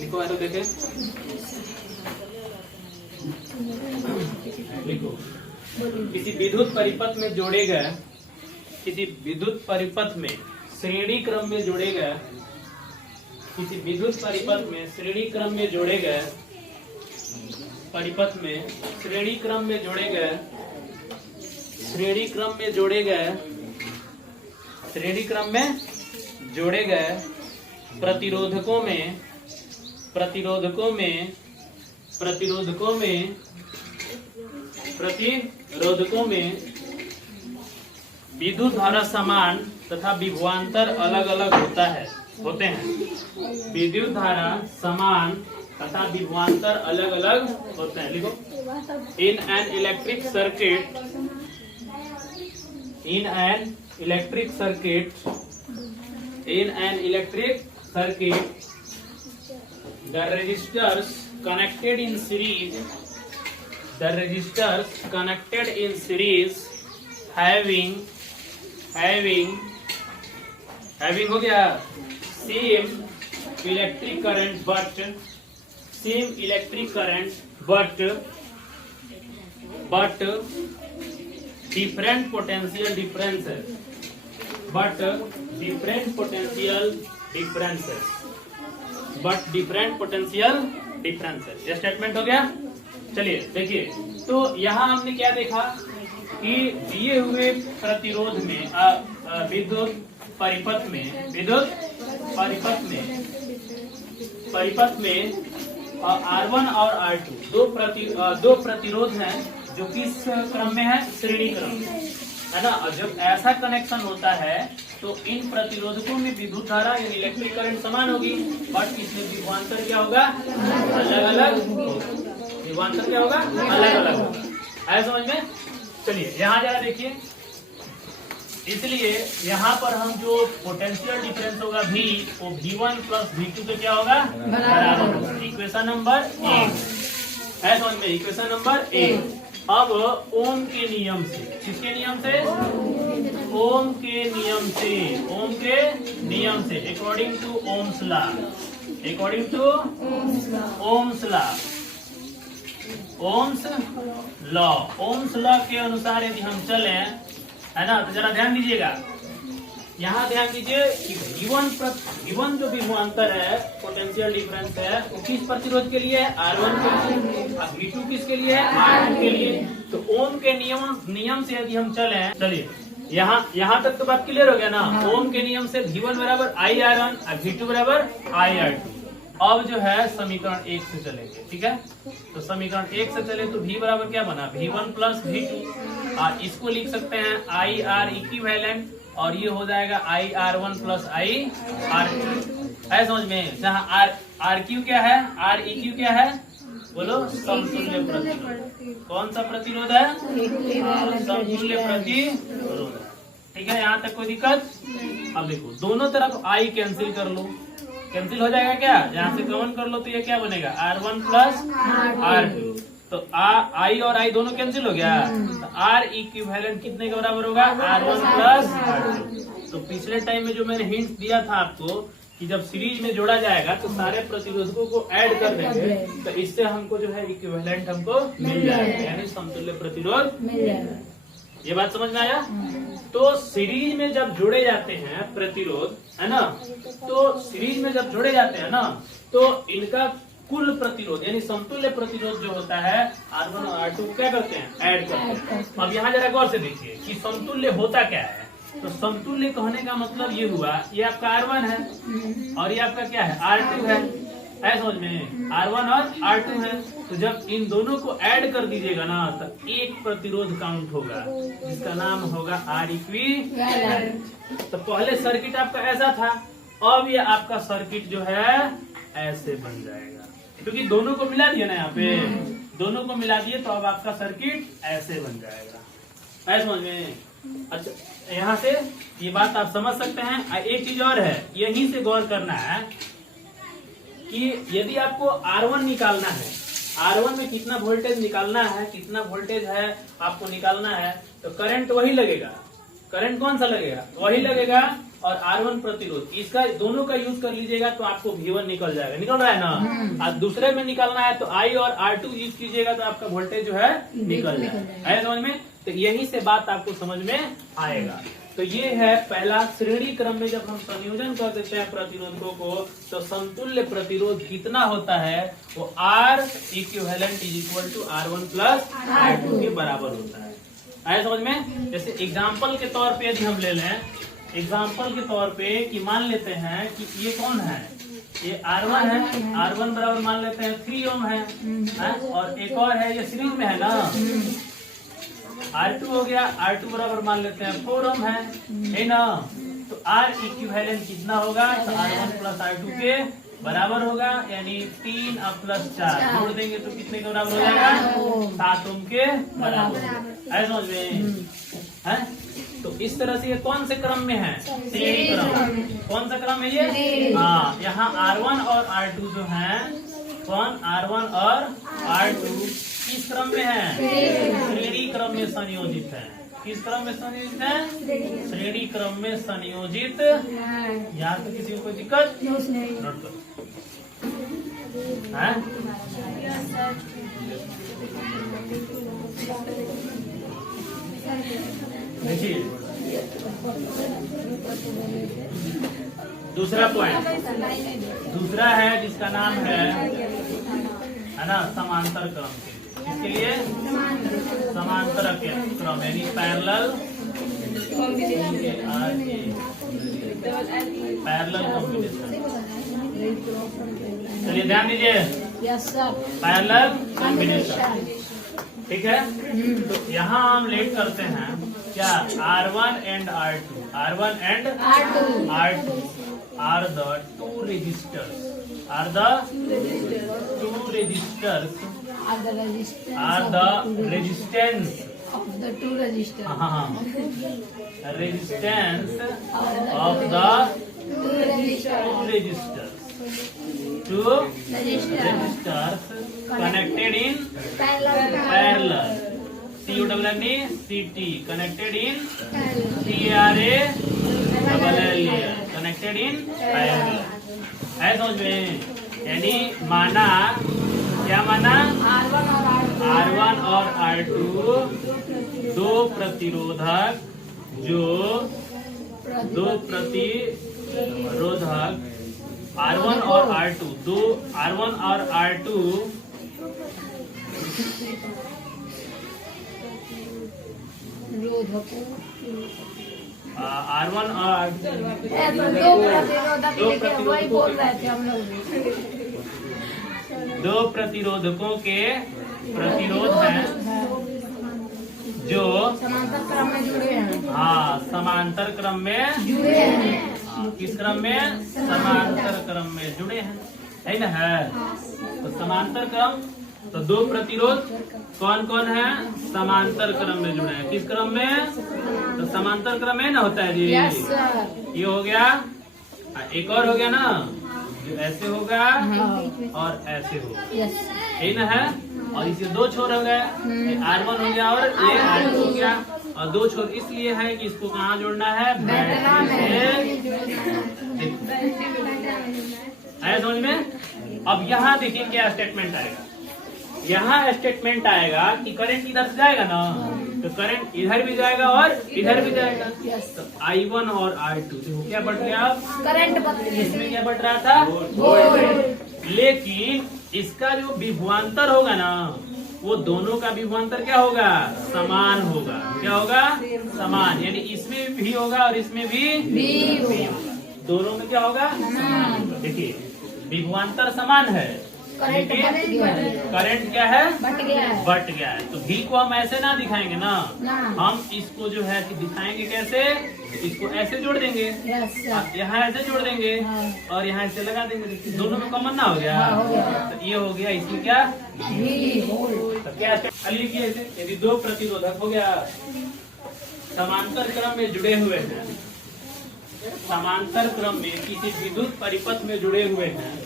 लिखो एरो देखे, लिखो। किसी विद्युत परिपथ में जोड़े गए, किसी विद्युत परिपथ में श्रेणी क्रम में जोड़े गए, किसी विद्युत परिपथ में श्रेणी क्रम में जोड़े गए, परिपथ में श्रेणी क्रम में जोड़े गए, श्रेणी क्रम में जोड़े गए, श्रेणी क्रम में जोड़े गए प्रतिरोधकों में, प्रतिरोधकों में, प्रतिरोधकों में, प्रतिरोधकों में विद्युत धारा समान तथा विभवांतर अलग अलग होते हैं। विद्युत धारा समान तथा विभवांतर अलग अलग होते हैं। लिखो, in an electric circuit, in an electric circuit, in an electric circuit the resistors connected in series, the resistors connected in series having हो गया same electric current but same electric current but different potential differences, but different potential differences, but different potential differences. ये statement हो गया। चलिए देखिए, तो यहाँ हमने क्या देखा कि दिए हुए प्रतिरोध में विद्युत परिपथ में, विद्युत परिपथ में R1 और R2 दो प्रतिरोध हैं जो किस क्रम में है, श्रेणी क्रम में, है ना। और जब ऐसा कनेक्शन होता है तो इन प्रतिरोधकों में विद्युत धारा यानी इलेक्ट्रिक करंट समान होगी, बट इसमें विभवांतर क्या होगा, अलग अलग। विभवांतर क्या होगा, अलग अलग होगा। आया समझ में। चलिए यहाँ जरा देखिए, इसलिए यहाँ पर हम जो पोटेंशियल डिफरेंस होगा V, वो V1 प्लस V2 के क्या होगा, बराबर होगा। इक्वेशन नंबर 1 है समझ में, इक्वेशन नंबर 1। अब ओम के नियम से, किसके नियम से, ओम के नियम से, ओम के नियम से, according to Ohm's law, according to Ohm's law, Ohm's law, Ohm's law के अनुसार यदि हम चले, है ना, तो जरा ध्यान दीजिएगा। यहाँ ध्यान दीजिए कि V1 जो विभवांतर है, पोटेंशियल डिफरेंस है, वो किस प्रतिरोध के लिए है, R1 के लिए, और V2 किसके लिए है, R2 के लिए। तो ओम के नियम से यदि हम चलिए यहाँ तक तो बात क्लियर हो गया ना। ओम के नियम से V1 बराबर IR1 और V2 बराबर IR2। अब जो है समीकरण 1 से चलेंगे, ठीक है। तो समीकरण 1 से चले तो V बराबर क्या बना, V1 प्लस V2, और इसको लिख सकते हैं IR इक्विवेलेंट, और ये हो जाएगा IR1 प्लस IR2। है समझ में। जहाँ RQ क्या है, REQ क्या है, बोलो, समतुल्य प्रतिरोध। कौन सा प्रतिरोध है, समतुल्य प्रतिरोध। ठीक है, यहाँ तक कोई दिक्कत। अब देखो दोनों तरफ I कैंसिल कर लो, कैंसिल हो जाएगा क्या, यहाँ से कॉमन कर लो तो ये क्या बनेगा, R1 प्लस R2। तो I और I दोनों कैंसिल हो गया, तो R इक्विवेलेंट कितने के बराबर होगा, R1 प्लस R2। तो पिछले टाइम में जो मैंने हिंट दिया था आपको कि जब सीरीज में जोड़ा जाएगा तो सारे प्रतिरोधकों को ऐड कर देंगे, तो इससे हमको जो है इक्विवेलेंट हमको मिल जाएगा, यानी समतुल्य प्रतिरोध मिल जाएगा। ये बात समझ में आया। तो सीरीज में जब जोड़े जाते हैं प्रतिरोध, है ना, तो सीरीज में जब जोड़े जाते हैं ना, तो इनका कुल प्रतिरोध यानी समतुल्य प्रतिरोध जो होता है R1 और R2 क्या करते हैं, ऐड करते हैं। अब यहाँ जरा गौर से देखिए कि समतुल्य होता क्या है। तो समतुल्य कहने का मतलब ये हुआ, ये आपका R1 है और ये आपका क्या है, R2 है। समझ में, R1 और R2 है। तो जब इन दोनों को ऐड कर दीजिएगा ना, तो एक प्रतिरोध काउंट होगा जिसका नाम होगा R इक्विवेलेंट। तो पहले सर्किट आपका ऐसा था, अब ये आपका सर्किट जो है ऐसे बन जाएगा, क्योंकि दोनों को मिला दिया ना, यहाँ पे दोनों को मिला दिए, तो अब आपका सर्किट ऐसे बन जाएगा। समझ में। अच्छा, यहाँ से ये बात आप समझ सकते हैं। एक चीज और है, यहीं से गौर करना है कि यदि आपको R1 निकालना है, R1 में कितना वोल्टेज निकालना है, कितना वोल्टेज है आपको निकालना है, तो करंट वही लगेगा। करंट कौन सा लगेगा, वही लगेगा और R1 प्रतिरोध, इसका दोनों का यूज कर लीजिएगा तो आपको V1 निकल जाएगा। निकल रहा है ना। और दूसरे में निकालना है तो I और R2 यूज कीजिएगा तो आपका वोल्टेज जो है निकल जाएगा। है समझ में? तो यही से बात आपको समझ में आएगा। तो ये है पहला, श्रेणी क्रम में जब हम संयोजन कर देते हैं प्रतिरोधकों को तो समतुल्य प्रतिरोध कितना होता है, वो R equivalent is equal to R1 plus R2 के बराबर होता है। आया समझ में? जैसे एग्जाम्पल के तौर पे यदि हम ले लें, एग्जाम्पल के तौर पे कि मान लेते हैं कि ये कौन है, ये R1 है, R1 बराबर मान लेते हैं 3 ओम है, और एक और है ये सीरीज में है ना, R2 हो गया, R2 बराबर मान लेते हैं 4 ओम है ना। तो R इक्विवेलेंट कितना होगा, तो R1 प्लस R2 के बराबर होगा, यानी 3 और प्लस 4 जोड़ देंगे तो कितने के बराबर हो जाएगा, 7 ओम के बराबर। है समझ में? है? तो इस तरह से ये कौन से क्रम में है, श्रेणी क्रम। कौन सा क्रम है ये? हाँ, यहाँ R1 और R2 जो है, कौन, R1 और R2 किस क्रम में है, श्रेणी क्रम में संयोजित है। किस क्रम में संयोजित है, श्रेणी क्रम में संयोजित। यहाँ तो किसी को कोई दिक्कत नोट करो। देखिए दूसरा पॉइंट, दूसरा है जिसका नाम है ना समांतर क्रम। इसके लिए समांतर क्रम यानी पैरेलल कॉम्बिनेशन। चलिए ध्यान दीजिए, पैरेलल कॉम्बिनेशन, ठीक है। तो यहाँ हम लेट करते हैं क्या, R1 and R2, R1 and R2 are the two resistors, are the two resistors, are the resistance of the two resistors. Resistance of the two resistors. Two resistors connected in parallel. CUNNECT connected in CRALL connected in parallel. है समझ में? यानी माना, क्या माना, R1 और R2 दो प्रतिरोधक, जो दो प्रतिरोधक R1 और R2, दो R1 और R2 R1 और दो प्रतिरोधकों के प्रतिरोध हैं जो समांतर क्रम में जुड़े हैं। हाँ, समांतर क्रम में जुड़े हैं। किस क्रम में, समांतर क्रम में जुड़े हैं, है ना। है तो समांतर क्रम, तो दो प्रतिरोध कौन कौन है, समांतर क्रम में जुड़े हैं। किस क्रम में, तो समांतर क्रम में ना होता है जी। ये हो गया, एक और हो गया ना, जो ऐसे होगा और ऐसे होगा, यही ना है। और इसे दो छोर हो गए, R1 हो गया और ये R2 हो गया। और दो छोर इसलिए है कि इसको कहाँ जोड़ना है, बैटरी से। समझ में? अब यहाँ देखिए क्या स्टेटमेंट आएगा। यहाँ स्टेटमेंट आएगा कि करंट इधर से जाएगा ना, तो करंट इधर भी जाएगा और इधर भी जाएगा। तो I1 और R2 देखो क्या बढ़ गया, करंट इसमें क्या बढ़ रहा था, लेकिन इसका जो विभवांतर होगा ना, वो दोनों का विभवांतर क्या होगा, समान होगा। क्या होगा, समान, यानी इसमें भी होगा और इसमें भी होगा। दोनों में क्या होगा, समान। देखिए विभवांतर समान है, करंट क्या है, बट गया है। तो V को हम ऐसे ना दिखाएंगे ना, हम इसको जो है कि दिखाएंगे कैसे, इसको ऐसे जोड़ देंगे, यहाँ ऐसे जोड़ देंगे और यहाँ ऐसे लगा देंगे, दोनों में कॉमन ना हो गया। तो ये हो गया, इसमें क्या, तो क्या लिखिए ऐसे, यदि दो प्रतिरोधक हो गया समांतर क्रम में जुड़े हुए हैं, समांतर क्रम में किसी विद्युत परिपथ में जुड़े हुए हैं,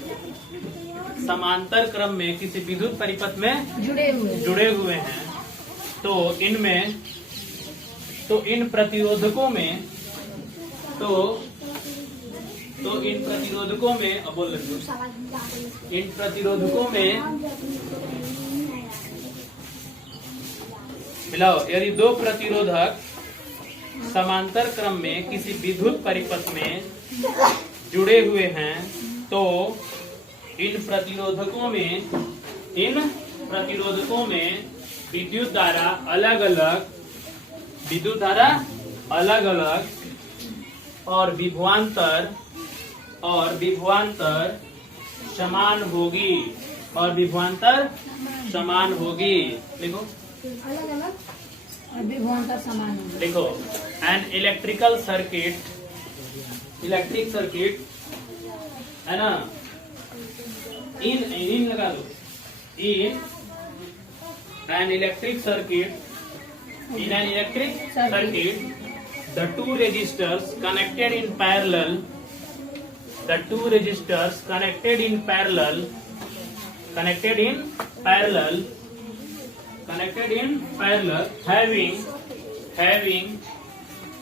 समांतर क्रम में किसी विद्युत परिपथ में जुड़े हुए हैं, तो इनमें, तो इन प्रतिरोधकों में, तो तो इन प्रतिरोधकों में अब बोल रही हूँ, इन प्रतिरोधकों में मिलाओ, यदि दो प्रतिरोधक समांतर क्रम में किसी विद्युत परिपथ में जुड़े हुए हैं तो इन प्रतिरोधकों में विद्युत धारा अलग अलग और विभवांतर समान होगी देखो और विभवांतर समान है। देखो, एन इलेक्ट्रिक सर्किट है ना, इन लगा दो, in an electric circuit the two resistors connected in parallel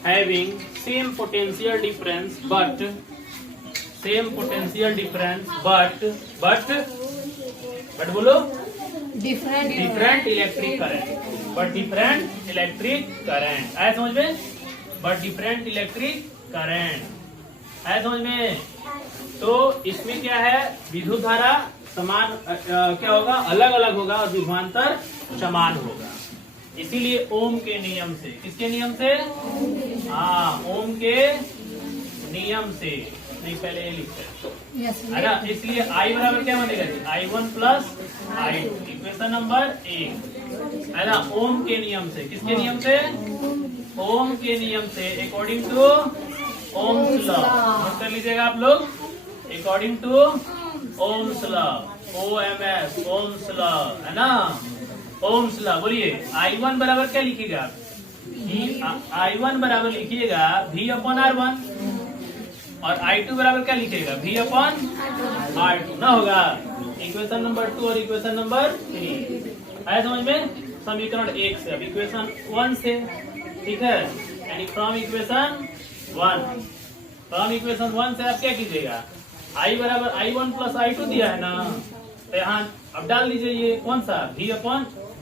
having same potential difference but बोलो different electric current आया समझ में, but different electric current आया समझ में। तो इसमें क्या है, विद्युत धारा समान क्या होगा, अलग अलग होगा और विभवांतर समान होगा। इसीलिए ओम के नियम से, किसके नियम से, हाँ ओम के नियम से, नहीं पहले ये लिखते हैं है ना। इसलिए I बराबर क्या बनेगा, I1 plus I2, equation number 1 है ना, ओम के नियम से, किसके नियम से, ओम के नियम से, according to Ohm's law, note कर लीजिएगा आप लोग, according to Ohm's law, OMS Ohm's law है ना, ओम्स लॉ। बोलिए I1 बराबर क्या लिखिएगा, I1 बराबर लिखिएगा V/R1 और I2 बराबर क्या लिखिएगा, V/R2 ना होगा। इक्वेशन नंबर 2 और इक्वेशन नंबर 3 आया समझ में। समीकरण 1 से अब इक्वेशन 1 से, ठीक है, यानी फ्रॉम इक्वेशन 1 से आप क्या कीजिएगा, I बराबर I1 प्लस I2 दिया है ना, तो यहाँ अब डाल दीजिए ये कौन सा,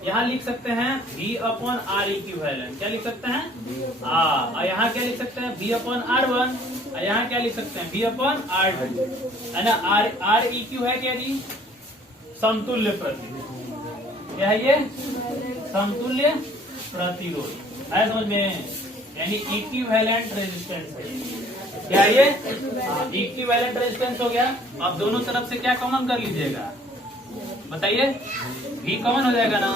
यहाँ लिख सकते हैं V/R इक्विवेलेंट, क्या लिख सकते हैं, यहाँ क्या लिख सकते हैं V/R1, यहाँ क्या लिख सकते हैं V/R2 है ना। R EQ है क्या जी, समतुल्य प्रतिरोध, क्या है ये, समतुल्य प्रतिरोध है समझ में, यानी इक्विवेलेंट रेजिस्टेंस है, क्या ये इक्विवेलेंट रेजिस्टेंस हो गया। अब दोनों तरफ से क्या कॉमन कर लीजिएगा, बताइए, V कॉमन हो जाएगा ना,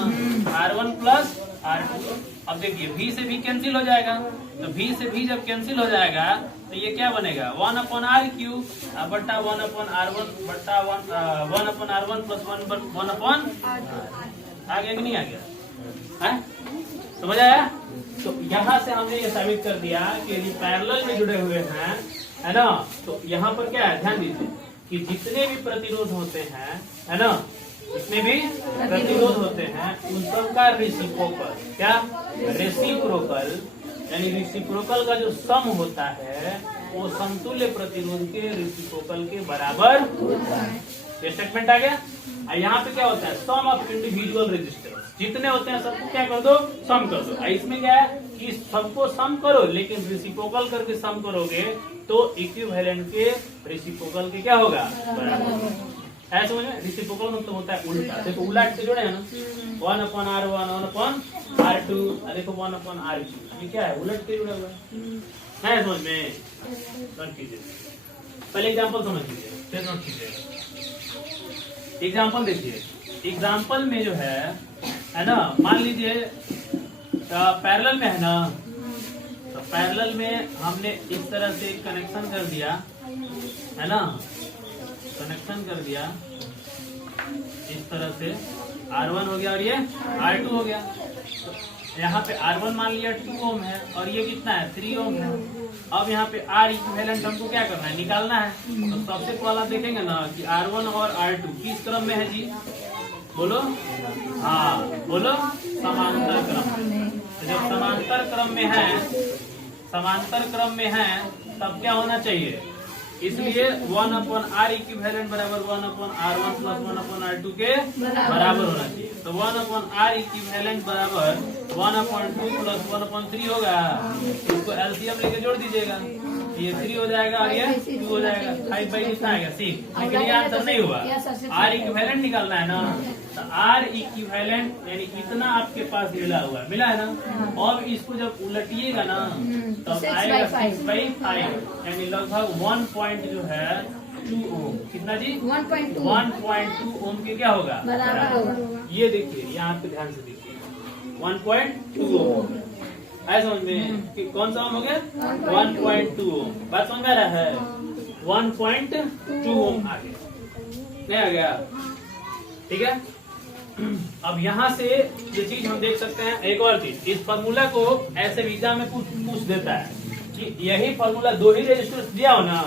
R1 प्लस R2। अब देखिए V से V कैंसिल हो जाएगा, तो V से V जब कैंसिल हो जाएगा तो ये क्या बनेगा, 1/R³ बट्टा 1/R1 बट्टा 1/R1 प्लस 1/R, आ गया कि नहीं आ गया, है समझ आया। तो यहाँ से हमने ये साबित कर दिया कि यदि पैरेलल में जुड़े हुए हैं है ना, तो यहाँ पर क्या है, ध्यान दीजिए कि जितने भी प्रतिरोध होते हैं है ना, जितने भी प्रतिरोध होते हैं उन सब का रेसिप्रोकल, क्या रेसिप्रोकल, यानी रेसिप्रोकल का जो सम होता है वो समतुल्य प्रतिरोध के रेसिप्रोकल के बराबर होता है। ये स्टेटमेंट आ गया। यहाँ पे क्या होता है, सम ऑफ इंडिविजुअल रेजिस्टेंस, जितने होते हैं सबको क्या कर दो, सम कर दो। इसमें क्या है कि सबको सम करो, लेकिन रेसिप्रोकल करके सम करोगे तो इक्विवेलेंट के रेसिप्रोकल के क्या होगा, बराबर। ऐसा समझ में, रेसिप्रोकल मतलब होता है उल्टा, देखो उलट से जोड़े है ना, 1/R1 1/R2, देखो 1/R2, ये क्या है, उलट के जुड़ा हुआ है समझ में। नोट कीजिए, पहले एग्जांपल समझ लीजिए, फिर नोट कीजिए। एग्जांपल देखिए, एग्जांपल में जो है ना, मान लीजिए पैरेलल में है ना, तो पैरेलल में हमने इस तरह से कनेक्शन कर दिया है ना, कनेक्शन कर दिया इस तरह से, R1 हो गया और ये R2 हो गया। तो यहाँ पे R1 मान लिया 2 ओम है और ये कितना है, 3 ओम है। अब यहाँ पे R इक्विवेलेंट हमको क्या करना है, निकालना है। तो सबसे पहला देखेंगे ना कि R1 और R2 किस क्रम में है जी, बोलो, हाँ बोलो, समांतर क्रम में। तो जब समांतर क्रम में है, समांतर क्रम में है तब क्या होना चाहिए, इसलिए 1/r इक्विवेलेंट बराबर 1/r1 प्लस 1/r2 के बराबर होना चाहिए। तो 1/r इक्विवेलेंट बराबर 1/2 प्लस 1/3 होगा। इसको एलसीएम लेके जोड़ दीजिएगा, ये 3 हो जाएगा और ये 2 हो जाएगा। 5/, कितना आएगा 6। लेकिन ये आंसर नहीं हुआ, आर इक्विवेलेंट निकालना है ना। तो आर इक्विवेलेंट यानी इतना आपके पास मिला है ना। और इसको जब उलटिएगा ना तब आएगा 6/5 यानी लगभग 1 पॉइंट जो है 2 ओम। कितना जी? 1.2 ओम के क्या होगा? बराबर होगा। ये देखिए, यहाँ पे ध्यान से देखिए, 1.2 ओम। है समझ में कि कौन सा ओम हो गया? 1.2 ओम। बात समझ में आ रहा है? 1.2 ओम आ गया, नहीं आ गया? ठीक है। अब यहाँ से ये चीज हम देख सकते हैं। एक और चीज, इस फार्मूला को ऐसे एग्जाम में पूछ देता है कि यही फार्मूला 2 ही रेजिस्टेंस दिया हो ना,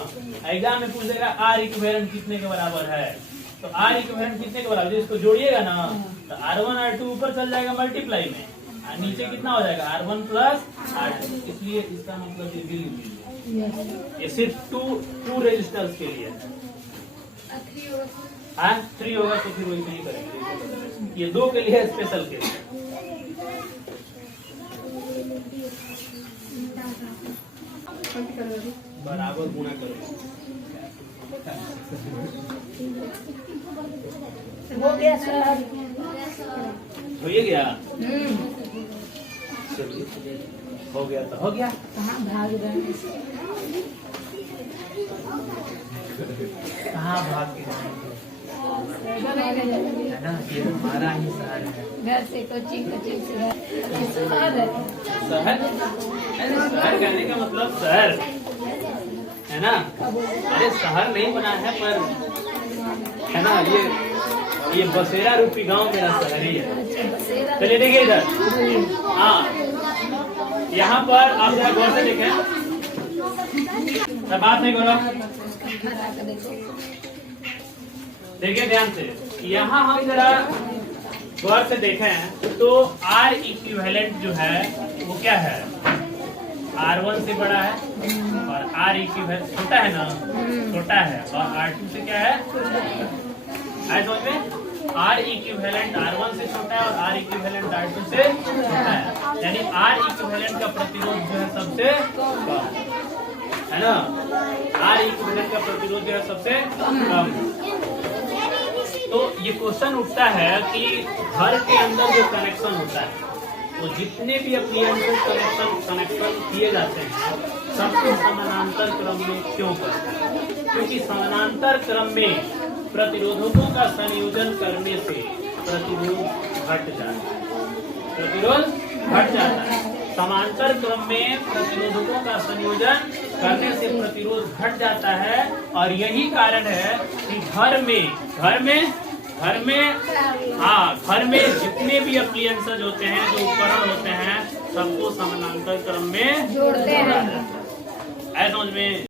एग्जाम में पूछ देगा आर इक्विवेलेंट कितने के बराबर है। तो आर इक्विवेलेंट कितने के बराबर, इसको जोड़िएगा ना तो R1 R2 ऊपर चल जाएगा मल्टीप्लाई में, नीचे कितना हो जाएगा R1 प्लस R2। इसलिए इसका मतलब ये बिल, ये सिर्फ टू रेजिस्टर्स के लिए है। 3 होगा तो फिर वही नहीं करेंगे, ये 2 के लिए स्पेशल के लिए। बराबर गुणा करो, हो गया सर। हो ये गया, हो गया तो हो गया। कहाँ भाग रहे हैं? कहाँ भाग के है ना, ये हमारा ही शहर है। घर से कोचिंग से घर शहर है। शहर, शहर कहने का मतलब शहर है ना। अरे शहर नहीं बना है पर है ना, ये बसेरा रूपी गांव मेरा शहर ही है। चलिए देखिए इधर, हाँ यहाँ पर आप जरा गौर से देखें, बात नहीं करो, देखिए ध्यान से। यहाँ हम जरा गौर से देखें तो आर इक्विवेलेंट जो है वो क्या है, R1 से बड़ा है और आर इक्विवेलेंट छोटा है ना, छोटा है, और R2 से क्या है, समझ में। आर इक्विवेलेंट R1 से छोटा है और आर इक्विवेलेंट R2 से छोटा है, यानी आर इक्विवेलेंट का प्रतिरोध जो है सबसे कम है ना। आर इक्विवेलेंट का प्रतिरोध जो है सबसे कम। तो ये क्वेश्चन उठता है कि घर के अंदर जो कनेक्शन होता है वो जितने भी अप्लायंसेस कनेक्शन किए जाते हैं सबको समानांतर क्रम में क्यों करते हैं? क्योंकि समानांतर क्रम में प्रतिरोधकों का संयोजन करने से प्रतिरोध घट जाता है, प्रतिरोध घट जाता है। समांतर क्रम में प्रतिरोधकों का संयोजन करने से प्रतिरोध घट जाता है, और यही कारण है कि घर में जितने भी अप्लायंसेस होते हैं, जो उपकरण होते हैं, सबको समानांतर क्रम में जोड़ते हैं। ऐसा समझ में।